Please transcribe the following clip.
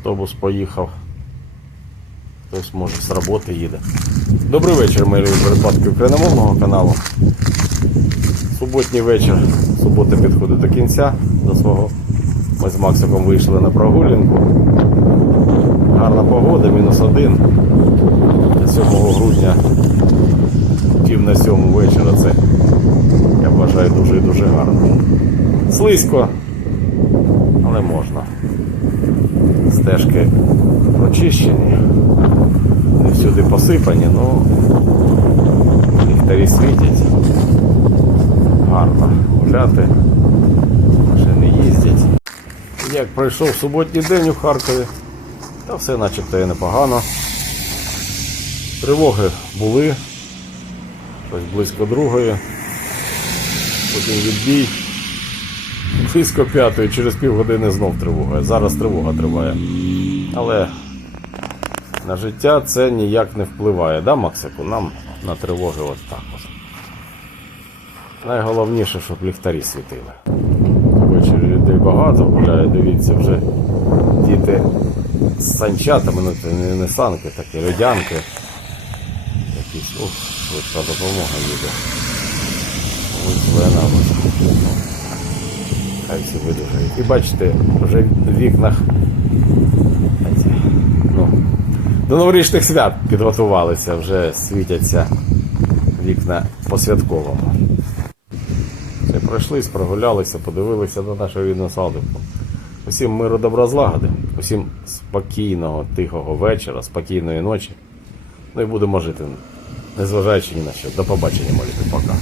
Автобус поїхав. Хтось може з роботи їде. Добрий вечір, мої передплатки україномовного каналу. Суботній вечір. Субота підходить до кінця до свого. Ми з Максиком вийшли на прогулянку. Гарна погода, мінус один. 7 грудня, пів на сьому вечора. Це я вважаю дуже і дуже гарно. Слизько, але можна. Стежки прочищені, не всюди посипані, ну ліхтарі світять. Гарно гуляти, машини їздять. Як пройшов суботній день у Харкові, та все начебто і непогано. Тривоги були, ось близько другої, потім відбій. Близько п'ятої, через півгодини знов тривога. Зараз тривога триває. Але на життя це ніяк не впливає, да, Максику? Нам на тривоги от так от. Найголовніше, щоб ліхтарі світили. Ввечері людей багато гуляє, дивіться, вже діти з санчатами, ну це не, санки, такі льодянки. Якісь, ух, швидка допомога їде. Ось вена. Хай всі. І бачите, вже в вікнах ну, до новорічних свят підготувалися, вже світяться вікна по святковому. Це пройшлись, прогулялися, подивилися на нашу рідну садибку. Усім миру добра злагоди, усім спокійного, тихого вечора, спокійної ночі. Ну і будемо жити, незважаючи ні на що. До побачення, моліти, пока.